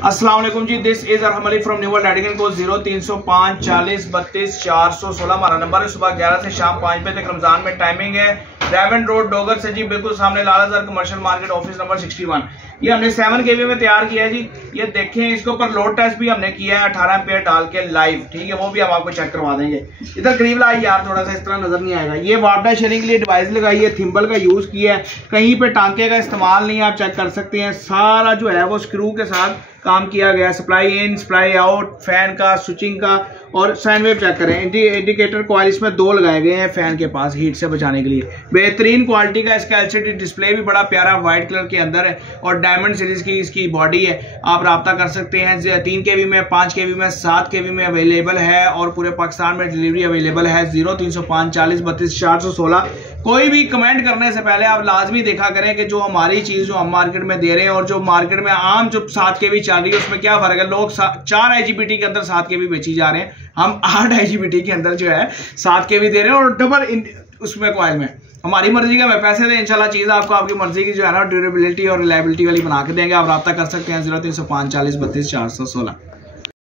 अस्सलाम वालेकुम जी, this is Arham Ali from New World एडिगन को 0305 40 32 416 हमारा नंबर है। सुबह 11 से शाम 5 बजे तक रमजान में टाइमिंग है। रेवन रोड डोगर से जी बिल्कुल सामने Lalazar commercial market office number 61। ये हमने 7 kV में तैयार किया है जी। ये देखें, इसके ऊपर लोड टेस्ट भी हमने किया है 18 एम्पियर डाल के लाइव, ठीक है, वो भी हम आपको चेक करवा देंगे। इधर करीब ला यार, थोड़ा सा इस तरह नजर नहीं आएगा। ये वाटर शेयरिंग के लिए डिवाइस लगाई है, थिम्बल का यूज किया है, कहीं पे टांके का इस्तेमाल नहीं है, आप चेक कर सकते हैं। सारा जो है वो स्क्रू के साथ काम किया गया, supply in supply out, fan का, स्विचिंग का, और साइन वेव चेक करें। इंडिकेटर कॉइल इसमें 2 लगाए गए हैं फैन के पास हीट से बचाने के लिए। बेहतरीन क्वालिटी का इसका एलसीडी डिस्प्ले भी बड़ा प्यारा व्हाइट कलर के अंदर है, और डायमंड सीरीज की इसकी बॉडी है। आप रब्ता कर सकते हैं। 3 kV में, 5 kV में, 7 kV में अवेलेबल है, और पूरे पाकिस्तान में डिलीवरी अवेलेबल है। 0305 40 32 416। कोई भी कमेंट करने से पहले आप लाजमी देखा करें कि जो हमारी चीज जो हम मार्केट में दे रहे हैं और जो मार्केट में आम जो 7 kV चल रही है उसमें क्या फर्क है। लोग 4 IGBT के अंदर 7 kV बेची जा रहे हैं, हम 8 IGBT के अंदर जो है 7 kV दे रहे हैं, और डबल उसमें कॉइल में। हमारी मर्जी का मैं पैसे दें, इंशाल्लाह चीज आपको आपकी मर्जी की जो है ना ड्यूरेबिलिटी और रिलायबिलिटी वाली बना के देंगे। आप रब्ता कर सकते हैं 0305 40 32 416।